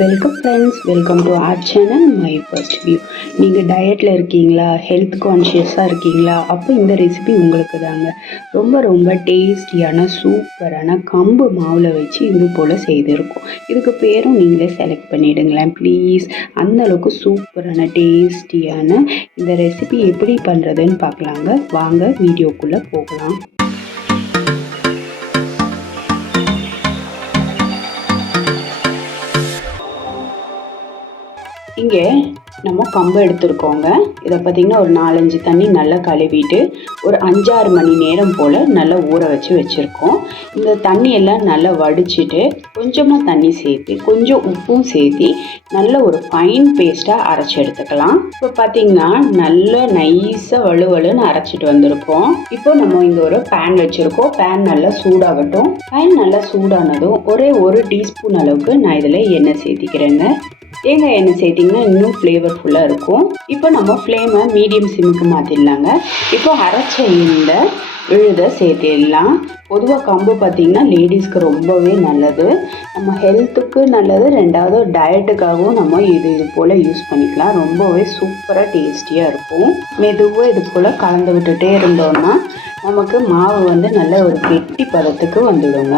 Welcome friends, welcome to R channel my first view. நீங்கள் டயட்டில் இருக்கீங்களா, ஹெல்த் கான்ஷியஸாக இருக்கீங்களா, அப்போ இந்த ரெசிபி உங்களுக்கு தாங்க. ரொம்ப ரொம்ப டேஸ்டியான சூப்பரான கம்பு மாவில் வச்சு இது போல் செய்திருக்கோம். இதுக்கு பேரும் நீங்களே செலக்ட் பண்ணிவிடுங்களேன் ப்ளீஸ். அந்தளவுக்கு சூப்பரான டேஸ்டியான இந்த ரெசிபி எப்படி பண்ணுறதுன்னு பார்க்கலாங்க. வாங்க வீடியோக்குள்ளே போகலாம். இங்கே நம்ம கம்பு எடுத்துருக்கோங்க. இதை பார்த்திங்கன்னா ஒரு 4-5 தண்ணி நல்லா கழுவிட்டு ஒரு 5-6 மணி நேரம் போல் நல்லா ஊற வச்சுருக்கோம். இந்த தண்ணியெல்லாம் நல்லா வடிச்சிட்டு கொஞ்சமாக தண்ணி சேர்த்து கொஞ்சம் உப்பும் சேர்த்து நல்ல ஒரு ஃபைன் பேஸ்ட்டாக அரைச்சி எடுத்துக்கலாம். இப்போ பார்த்திங்கன்னா நல்லா நைஸாக வலுவலுன்னு அரைச்சிட்டு வந்திருக்கோம். இப்போ நம்ம இங்கே ஒரு பேன் வச்சுருக்கோம். பேன் நல்லா சூடாகட்டும். பேன் நல்லா சூடானதும் ஒரே 1 டீஸ்பூன் அளவுக்கு நான் இதில் எண்ணெய் சேர்த்திக்கிறேங்க. தேங்காய் எண்ணெய் சேர்த்திங்கன்னா இன்னும் ஃப்ளேவர்ஃபுல்லாக இருக்கும். இப்போ நம்ம ஃப்ளேமை மீடியம் சிம்முக்கு மாற்றிடலாங்க. இப்போ அரைச்ச இந்த விழுதை சேர்த்திடலாம். பொதுவாக கம்பு பார்த்திங்கன்னா லேடிஸ்க்கு ரொம்பவே நல்லது, நம்ம ஹெல்த்துக்கு நல்லது, ரெண்டாவது டயட்டுக்காகவும் நம்ம இது போல் யூஸ் பண்ணிக்கலாம். ரொம்பவே சூப்பராக டேஸ்டியாக இருக்கும். மெதுவாக இது போல் கலந்து விட்டுட்டே இருந்தோம்னா நமக்கு மாவு நல்ல ஒரு கெட்டி பதத்துக்கு வந்துடுங்க.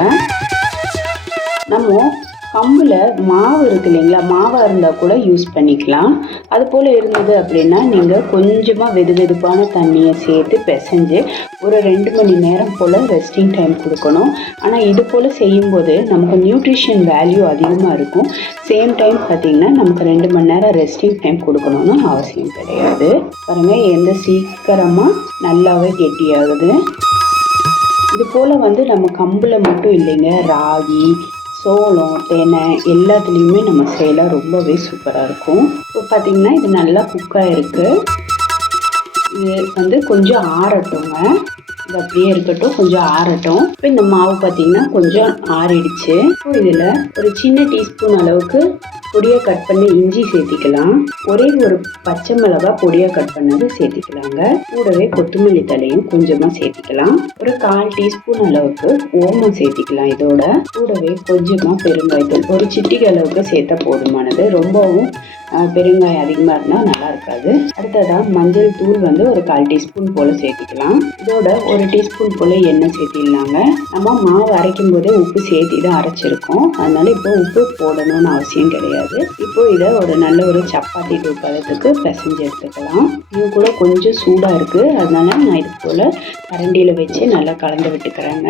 நம்ம கம்பில் மாவு இருக்குது இல்லைங்களா, மாவாக இருந்தால் கூட யூஸ் பண்ணிக்கலாம். அது போல் இருந்தது அப்படின்னா நீங்கள் கொஞ்சமாக வெதுவெதுப்பான தண்ணியை சேர்த்து பிசைஞ்சு ஒரு 2 மணி நேரம் போல் ரெஸ்டிங் டைம் கொடுக்கணும். ஆனால் இது போல் செய்யும்போது நமக்கு நியூட்ரிஷன் வேல்யூ அதிகமாக இருக்கும். சேம் டைம் பார்த்திங்கன்னா நமக்கு 2 மணி நேரம் ரெஸ்டிங் டைம் கொடுக்கணும்னு அவசியம் கிடையாது. பாருங்கள் எந்த சீக்கிரமாக நல்லாவே கெட்டியாகுது. இது போல் நம்ம கம்பில் மட்டும் இல்லைங்க, ராகி, சோளம், தெனை எல்லாத்துலேயுமே நம்ம செய்யலாம். ரொம்பவே சூப்பராக இருக்கும். இப்போ பார்த்திங்கன்னா இது நல்லா குக்காக இருக்குது. இது கொஞ்சம் ஆறட்டுங்க. இது அப்படியே இருக்கட்டும், கொஞ்சம் ஆறட்டும். இப்போ இந்த மாவு பார்த்திங்கன்னா கொஞ்சம் ஆறிடுச்சு. இப்போ இதில் ஒரு சின்ன டீஸ்பூன் அளவுக்கு பொடியாக கட் பண்ணி இஞ்சி சேர்த்திக்கலாம். ஒரே ஒரு பச்சை மிளகாய் பொடியாக கட் பண்ணது சேர்த்திக்கலாங்க. கூடவே கொத்தமல்லி தலையும் கொஞ்சமாக சேர்த்திக்கலாம். ஒரு 1/4 டீஸ்பூன் அளவுக்கு ஓமம் சேர்த்திக்கலாம். இதோட கூடவே கொஞ்சமாக பெருங்காயத்தூள் ஒரு சிட்டிகை அளவுக்கு சேர்த்தா போதுமானது. ரொம்பவும் பெருங்காயம் அதிகமாக இருந்தால் நல்லா இருக்காது. அடுத்ததாக மஞ்சள் தூள் ஒரு 1/4 டீஸ்பூன் போல் சேர்த்திக்கலாம். இதோட 1 டீஸ்பூன் போல் எண்ணெய் சேர்த்திடலாங்க. நம்ம மாவு அரைக்கும் போதே உப்பு சேர்த்தி தான் அரைச்சிருக்கோம், அதனால இப்போ உப்பு போடணும்னு அவசியம் கிடையாது. இப்போ இதை ஒரு நல்ல ஒரு சப்பாத்தி டூ பதத்துக்கு பிசைஞ்சு எடுத்துக்கலாம். இது கூட கொஞ்சம் சூடாக இருக்குது, அதனால நான் இது போல் கரண்டியில் வச்சு நல்லா கலந்து விட்டுக்கிறேங்க.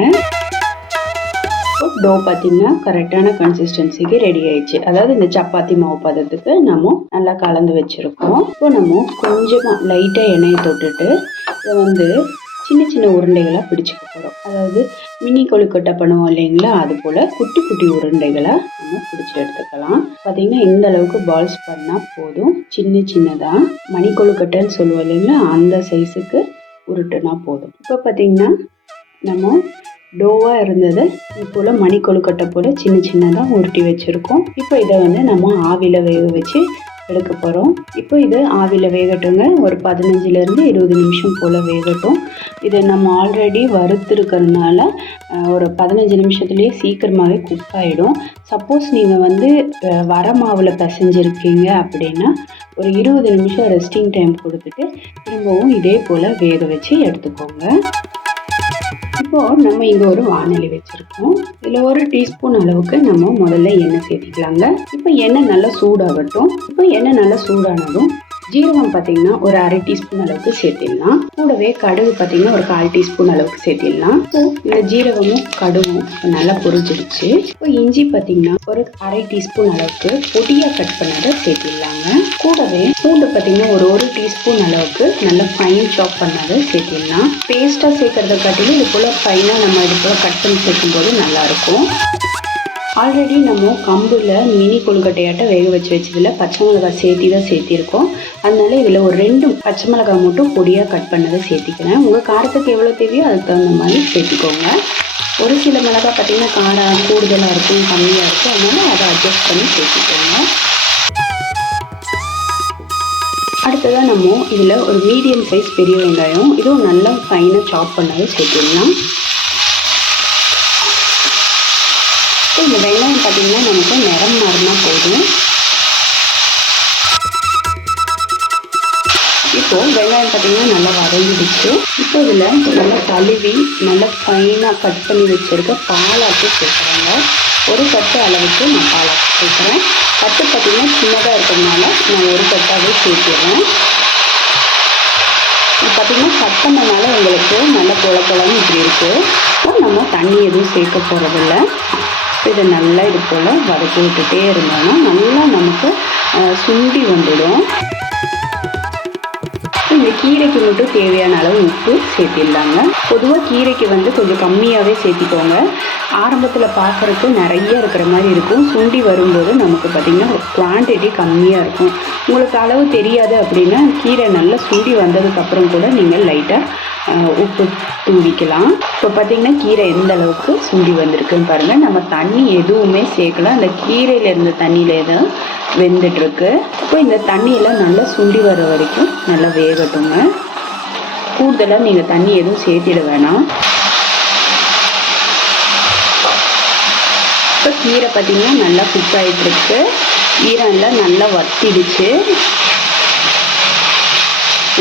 டோ பார்த்திங்கன்னா கரெக்டான கன்சிஸ்டன்சிக்கு ரெடி ஆயிடுச்சு. அதாவது இந்த சப்பாத்தி மாவு பதத்துக்கு நம்ம நல்லா கலந்து வச்சுருக்கோம். இப்போ நம்ம கொஞ்சமாக லைட்டாக எண்ணெயை தொட்டுட்டு இதை சின்ன சின்ன உருண்டைகளாக பிடிச்சிக்க போகிறோம். அதாவது மினி கொழுக்கட்டை பண்ணுவோம் இல்லைங்களா, அது போல் குட்டி குட்டி உருண்டைகளாக நம்ம பிடிச்சி எடுத்துக்கலாம். பார்த்திங்கன்னா இந்த அளவுக்கு பால்ஸ் பண்ணால் போதும். சின்ன சின்னதாக மணி கொழுக்கட்டைன்னு சொல்லுவோம் இல்லைங்களா, அந்த சைஸுக்கு உருட்டுனா போதும். இப்போ பார்த்திங்கன்னா நம்ம டோவாக இருந்ததை இது போல் மணி கொழுக்கட்டை போல் சின்ன சின்னதாக உருட்டி வச்சுருக்கோம். இப்போ இதை நம்ம ஆவியில் வேக வச்சு எடுக்க போகிறோம். இப்போ இது ஆவியில் வேகட்டுங்க. ஒரு 15-20 நிமிஷம் போல் வேகட்டும். இதை நம்ம ஆல்ரெடி வறுத்துருக்கிறதுனால ஒரு 15 நிமிஷத்துலேயே சீக்கிரமாகவே குக் ஆகிடும். சப்போஸ் நீங்கள் வர மாவில் பிசைஞ்சிருக்கீங்க அப்படின்னா ஒரு 20 நிமிஷம் ரெஸ்டிங் டைம் கொடுத்துட்டு திரும்பவும் இதே போல் வேக வச்சு எடுத்துக்கோங்க. இப்போது நம்ம இங்கே ஒரு வாணலி வச்சுருக்கோம். இதில் 1 டீஸ்பூன் அளவுக்கு நம்ம முதல்ல எண்ணெய் சேர்த்திக்கலாங்க. இப்போ எண்ணெய் நல்லா சூடாகட்டும். இப்போ எண்ணெய் நல்லா சூடானதும் ஜீரகம் பார்த்திங்கன்னா ஒரு 1/2 டீஸ்பூன் அளவுக்கு சேர்த்திடலாம். கூடவே கடுகு பார்த்திங்கன்னா ஒரு 1/4 டீஸ்பூன் அளவுக்கு சேர்த்திடலாம். இப்போ இந்த ஜீரகமும் கடுகும் நல்லா பொரிஞ்சிடுச்சு. இப்போ இஞ்சி பார்த்திங்கன்னா ஒரு 1/2 டீஸ்பூன் அளவுக்கு பொடியாக கட் பண்ணதை சேர்த்திடலாங்க. கூடவே பூண்டு பார்த்திங்கன்னா ஒரு டீஸ்பூன் அளவுக்கு நல்லா ஃபைன் சாப் பண்ணதை சேர்த்திடலாம். பேஸ்ட்டாக சேர்க்கறத காட்டிலும் இது போல் ஃபைனாக நம்ம இது போல் கட் பண்ணி சேர்க்கும்போது நல்லாயிருக்கும். ஆல்ரெடி நம்ம கம்பில் மினி கொழுக்கட்டையாட்ட வேக வச்சதில் பச்சை மிளகாய் சேர்த்தி தான் சேர்த்திருக்கோம். அதனால இதில் ஒரு 2 பச்சை மிளகாய் மட்டும் பொடியாக கட் பண்ணதை சேர்த்திக்கிறேன். உங்கள் காரத்துக்கு எவ்வளோ தேவையோ அதுக்கு தகுந்த மாதிரி சேர்த்திக்கோங்க. ஒரு சில மிளகாய் பார்த்திங்கன்னா காரம் கூடுதலாக இருக்கும், கம்மியாக இருக்கும், அதனால் அதை அட்ஜஸ்ட் பண்ணி சேர்த்திக்கோங்க. அடுத்ததாக நம்ம இதில் ஒரு மீடியம் சைஸ் பெரிய வெங்காயம், இதுவும் நல்லா ஃபைனாக சாப் பண்ணதை சேர்த்திடலாம். இந்த வெங்காயம் பார்த்திங்கன்னா நமக்கு நிறம் மாறினா போதும். இப்போது வெங்காயம் பார்த்திங்கன்னா நல்லா வதங்கிடுச்சு. இப்போ இதில் நல்லா கழுவி நல்லா ஃபைனாக கட் பண்ணி வச்சுருக்க பாலாக்கு சேர்க்குறாங்க. ஒரு கட்டு அளவுக்கு நான் பாலாக்கு சேர்க்குறேன். கட்டு பார்த்திங்கன்னா சின்னதாக இருக்கிறதுனால நான் ஒரு கட்டாகவே சேர்த்துடுறேன். பார்த்திங்கன்னா கட் பண்ணனால உங்களுக்கு நல்ல குழப்பம் இப்படி இருக்குது. நம்ம தண்ணி எதுவும் சேர்க்க போகிறதில்ல. இதை நல்லா இது போல் வதக்கி விட்டுட்டே இருந்தோம்னா நல்லா நமக்கு சுண்டி வந்துடும். இந்த கீரைக்கு மட்டும் தேவையான அளவு உப்பு சேர்த்திடலாங்க. பொதுவாக கீரைக்கு கொஞ்சம் கம்மியாகவே சேர்த்திக்கோங்க. ஆரம்பத்தில் பார்க்குறதுக்கு நிறைய இருக்கிற மாதிரி இருக்கும். சுண்டி வரும்போது நமக்கு பார்த்திங்கன்னா குவான்டிட்டி கம்மியாக இருக்கும். உங்களுக்கு அளவு தெரியாது அப்படின்னா கீரை நல்லா சுண்டி வந்ததுக்கப்புறம் கூட நீங்கள் லைட்டாக உப்பு தூவிக்கலாம். இப்போ பார்த்திங்கன்னா கீரை எந்த அளவுக்கு சுண்டி வந்திருக்குன்னு பாருங்கள். நம்ம தண்ணி எதுவுமே சேர்க்கலாம். அந்த கீரையில் இருந்த தண்ணியிலே தான் வெந்துட்டுருக்கு. இப்போ இந்த தண்ணியில் நல்லா சுண்டி வர வரைக்கும் நல்லா வேகட்டுங்க. கூடுதலாக நீங்கள் தண்ணி எதுவும் சேர்த்திட வேணாம். இப்போ கீரை பார்த்திங்கன்னா நல்லா குக் ஆகிட்டுருக்கு. ஈரம்லாம் நல்லா வத்திடுச்சு.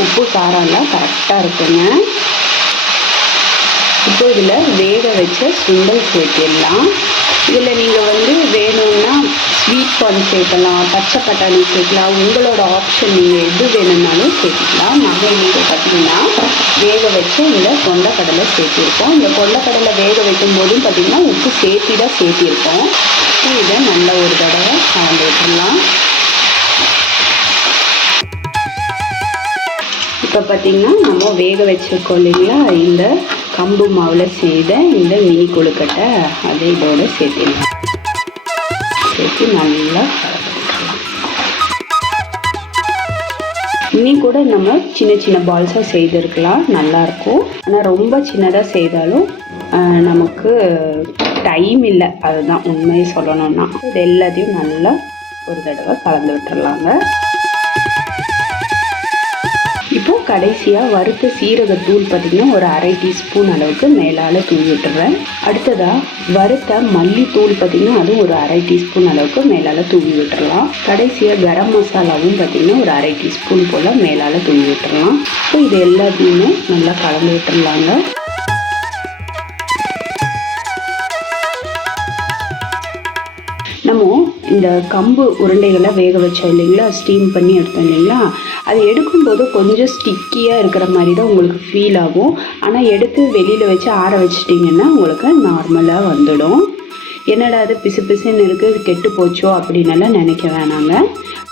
உப்பு காரம்லாம் கரெக்டாக இருக்குங்க. இப்போ இதில் வேக வச்ச சுண்டல் சேர்த்திடலாம். இதில் நீங்கள் வேணும்னா ஸ்வீட் கார்ன் சேர்க்கலாம், பச்சை பட்டாணி சேர்க்கலாம். உங்களோட ஆப்ஷன், நீங்கள் எது வேணும்னாலும் சேர்த்துக்கலாம். நம்ம இன்றைக்கி பார்த்திங்கன்னா வேக வச்சு இந்த கொண்டைக்கடலை சேர்த்திருக்கோம். இந்த கொண்டைக்கடலை வேக வைக்கும் போதும் பார்த்திங்கன்னா உப்பு சேர்த்தி தான் சேர்த்திருக்கோம். இதை நல்லா ஒரு தடவை கலந்து விட்டுடலாம். இப்போ பார்த்திங்கன்னா நம்ம வேக வச்சுருக்கோம் இல்லைங்களா, இந்த கம்பு மாவில் செய்த இந்த மினி கொழுக்கட்டை அதை இதோடு சேர்த்திடலாம். சேர்த்து நல்லா கலந்துக்கலாம். இன்னி கூட நம்ம சின்ன சின்ன பால்ஸாக செய்திருக்கலாம், நல்லாயிருக்கும். ஆனால் ரொம்ப சின்னதாக செய்தாலும் நமக்கு டைம் இல்லை, அதுதான் உண்மையை சொல்லணும்னா. இது எல்லாத்தையும் நல்லா ஒரு தடவை கலந்து விட்டுறலாங்க. இப்போது கடைசியாக வறுத்த சீரகத்தூள் பார்த்திங்கன்னா ஒரு 1/2 டீஸ்பூன் அளவுக்கு மேலால் தூவி விட்டுறேன். அடுத்ததாக வறுத்த மல்லித்தூள் பார்த்திங்கன்னா அதுவும் ஒரு 1/2 டீஸ்பூன் அளவுக்கு மேலால் தூவி விட்டுறலாம். கடைசியாக கரம் மசாலாவும் பார்த்திங்கன்னா ஒரு 1/2 டீஸ்பூன் போல் மேலால் தூவி விட்டுறலாம். இப்போ இது எல்லாத்தையுமே நல்லா கலந்து விட்டுறலாங்க. நம்ம இந்த கம்பு உருண்டைகளை வேக வச்சோம் இல்லைங்களா, ஸ்டீம் பண்ணி எடுத்தோம் இல்லைங்களா, அது எடுக்கும்போது கொஞ்சம் ஸ்டிக்கியாக இருக்கிற மாதிரி தான் உங்களுக்கு ஃபீல் ஆகும். ஆனால் எடுத்து வெளியில் வச்சு ஆற வச்சிட்டிங்கன்னா உங்களுக்கு நார்மலாக வந்துடும். என்னடா அது பிசு பிசுன்னு இருக்குது, கெட்டு போச்சோ அப்படின்னெல்லாம் நினைக்க வேணாங்க.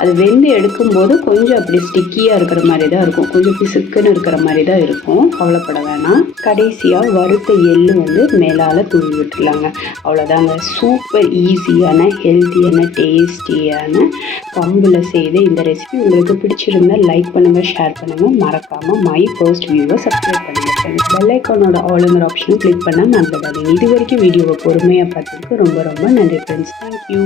அது வெந்து எடுக்கும்போது கொஞ்சம் அப்படி ஸ்டிக்கியாக இருக்கிற மாதிரி தான் இருக்கும், கொஞ்சம் பிசுக்குன்னு இருக்கிற மாதிரி தான் இருக்கும். கவலைப்பட வேணாம். கடைசியாக வறுத்த எள்ளு மேலால் தூவி விட்டுருலாங்க. அவ்வளோதாங்க. சூப்பர் ஈஸியான ஹெல்த்தியான டேஸ்டியான கம்பில் செய்த இந்த ரெசிபி உங்களுக்கு பிடிச்சிருந்தால் லைக் பண்ணுங்கள், ஷேர் பண்ணுங்கள். மறக்காமல் மை ஃபர்ஸ்ட் வியூவை சப்ஸ்கிரைப் பண்ணுங்கள் ஃப்ரெண்ட்ஸ். பெல் ஐக்கானோட ஆளுங்கிற ஆப்ஷனும் கிளிக் பண்ணால் நம்புறாதீங்க. இது வரைக்கும் வீடியோவை பொறுமையாக பார்த்ததுக்கு ரொம்ப ரொம்ப நன்றி ஃப்ரெண்ட்ஸ். தேங்க்யூ.